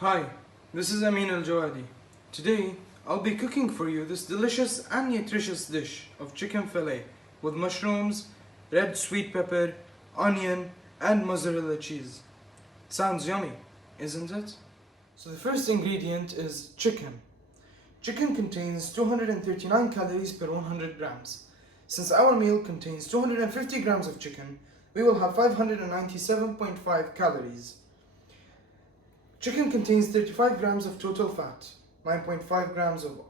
Hi, this is Ameen al-Jawadi. Today, I'll be cooking for you this delicious and nutritious dish of chicken fillet with mushrooms, red sweet pepper, onion, and mozzarella cheese. Sounds yummy, isn't it? So the first ingredient is chicken. Chicken contains 239 calories per 100 grams. Since our meal contains 250 grams of chicken, we will have 597.5 calories. Chicken contains 35 grams of total fat, 9.5 grams of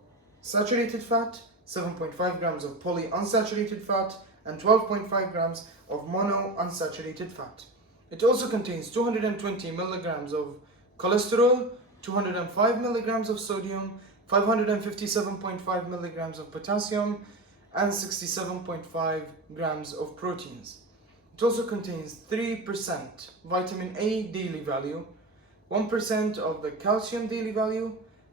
saturated fat, 7.5 grams of polyunsaturated fat, and 12.5 grams of monounsaturated fat. It also contains 220 milligrams of cholesterol, 205 milligrams of sodium, 557.5 milligrams of potassium, and 67.5 grams of proteins. It also contains 3% vitamin A daily value, 1% of the calcium daily value,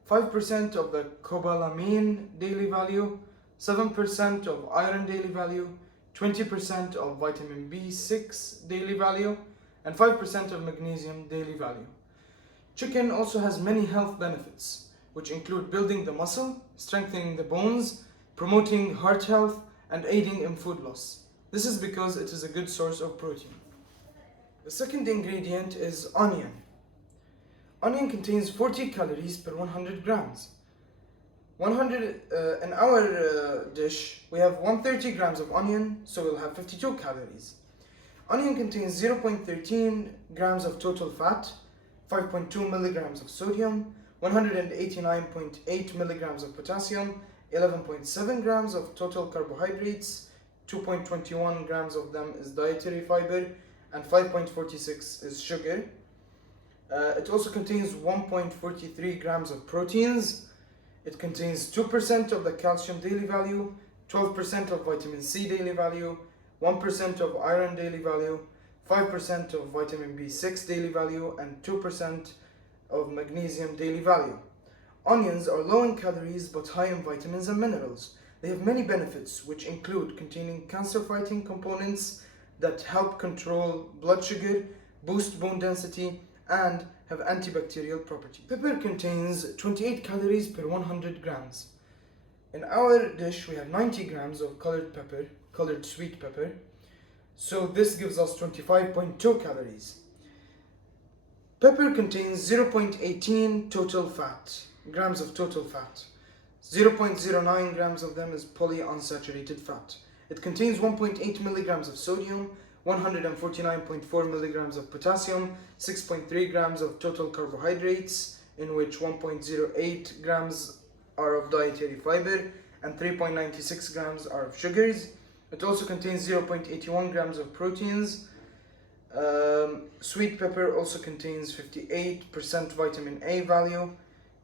5% of the cobalamin daily value, 7% of iron daily value, 20% of vitamin B6 daily value, and 5% of magnesium daily value. Chicken also has many health benefits, which include building the muscle, strengthening the bones, promoting heart health, and aiding in food loss. This is because it is a good source of protein. The second ingredient is onion. Onion contains 40 calories per 100 grams. In our dish, we have 130 grams of onion, so we'll have 52 calories. Onion contains 0.13 grams of total fat, 5.2 milligrams of sodium, 189.8 milligrams of potassium, 11.7 grams of total carbohydrates, 2.21 grams of them is dietary fiber, and 5.46 is sugar. It also contains 1.43 grams of proteins. It contains 2% of the calcium daily value, 12% of vitamin C daily value, 1% of iron daily value, 5% of vitamin B6 daily value, and 2% of magnesium daily value. Onions are low in calories but high in vitamins and minerals. They have many benefits, which include containing cancer-fighting components that help control blood sugar, boost bone density, and have antibacterial properties. Pepper contains 28 calories per 100 grams. In our dish, we have 90 grams of colored sweet pepper, so this gives us 25.2 calories. Pepper contains 0.18 grams of total fat. 0.09 grams of them is polyunsaturated fat. It contains 1.8 milligrams of sodium, 149.4 milligrams of potassium, 6.3 grams of total carbohydrates, in which 1.08 grams are of dietary fiber and 3.96 grams are of sugars. It also contains 0.81 grams of proteins. Sweet pepper also contains 58% vitamin A value,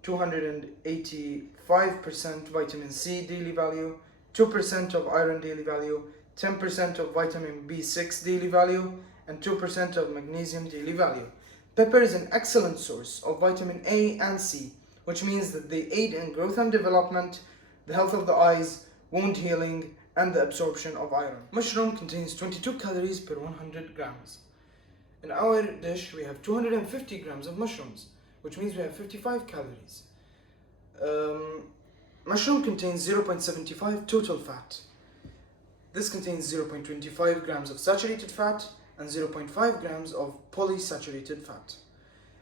285% vitamin C daily value, 2% of iron daily value, 10% of vitamin B6 daily value, and 2% of magnesium daily value. Pepper is an excellent source of vitamin A and C, which means that they aid in growth and development, the health of the eyes, wound healing, and the absorption of iron. Mushroom contains 22 calories per 100 grams. In our dish, we have 250 grams of mushrooms, which means we have 55 calories. Mushroom contains 0.75 total fat. This contains 0.25 grams of saturated fat and 0.5 grams of polysaturated fat.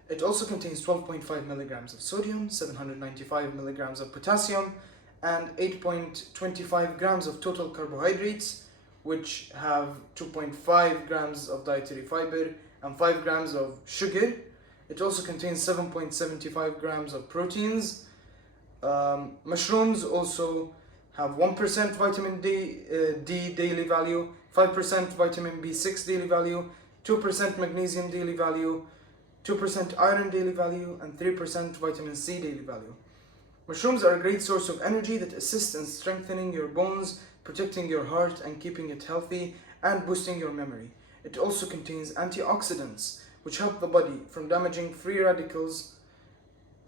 It also contains 12.5 milligrams of sodium, 795 milligrams of potassium, and 8.25 grams of total carbohydrates, which have 2.5 grams of dietary fiber and 5 grams of sugar. It also contains 7.75 grams of proteins. Mushrooms also have 1% vitamin D daily value, 5% vitamin B6 daily value, 2% magnesium daily value, 2% iron daily value, and 3% vitamin C daily value. Mushrooms are a great source of energy that assists in strengthening your bones, protecting your heart, and keeping it healthy, and boosting your memory. It also contains antioxidants, which help the body from damaging free radicals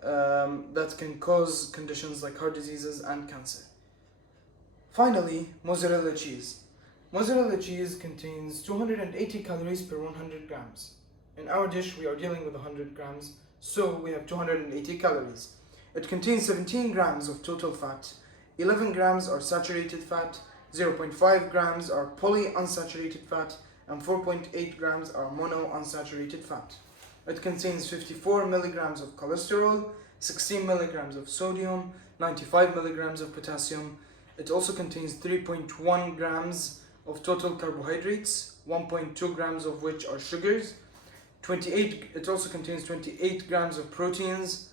that can cause conditions like heart diseases and cancer. Finally, mozzarella cheese. Mozzarella cheese contains 280 calories per 100 grams. In our dish, we are dealing with 100 grams, so we have 280 calories. It contains 17 grams of total fat, 11 grams are saturated fat, 0.5 grams are polyunsaturated fat, and 4.8 grams are monounsaturated fat. It contains 54 milligrams of cholesterol, 16 milligrams of sodium, 95 milligrams of potassium. It also contains 3.1 grams of total carbohydrates, 1.2 grams of which are sugars. It also contains 28 grams of proteins.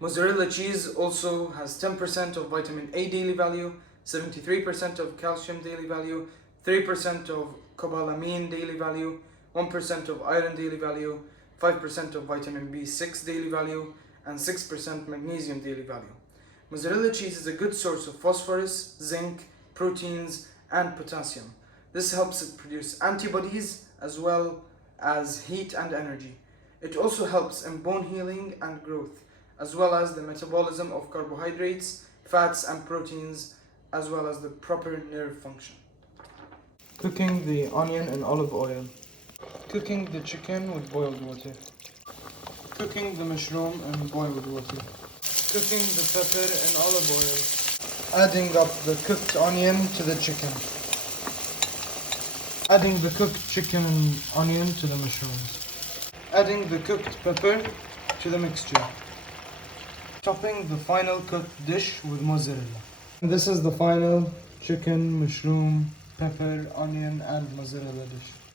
Mozzarella cheese also has 10% of vitamin A daily value, 73% of calcium daily value, 3% of cobalamin daily value, 1% of iron daily value, 5% of vitamin B6 daily value, and 6% magnesium daily value. Mozzarella cheese is a good source of phosphorus, zinc, proteins, and potassium. This helps it produce antibodies as well as heat and energy. It also helps in bone healing and growth, as well as the metabolism of carbohydrates, fats, and proteins, as well as the proper nerve function. Cooking the onion in olive oil. Cooking the chicken with boiled water. Cooking the mushroom in boiled water. Cooking the pepper in olive oil. Adding up the cooked onion to the chicken. Adding the cooked chicken and onion to the mushrooms. Adding the cooked pepper to the mixture. Topping the final cooked dish with mozzarella. And this is the final chicken, mushroom, pepper, onion, and mozzarella dish.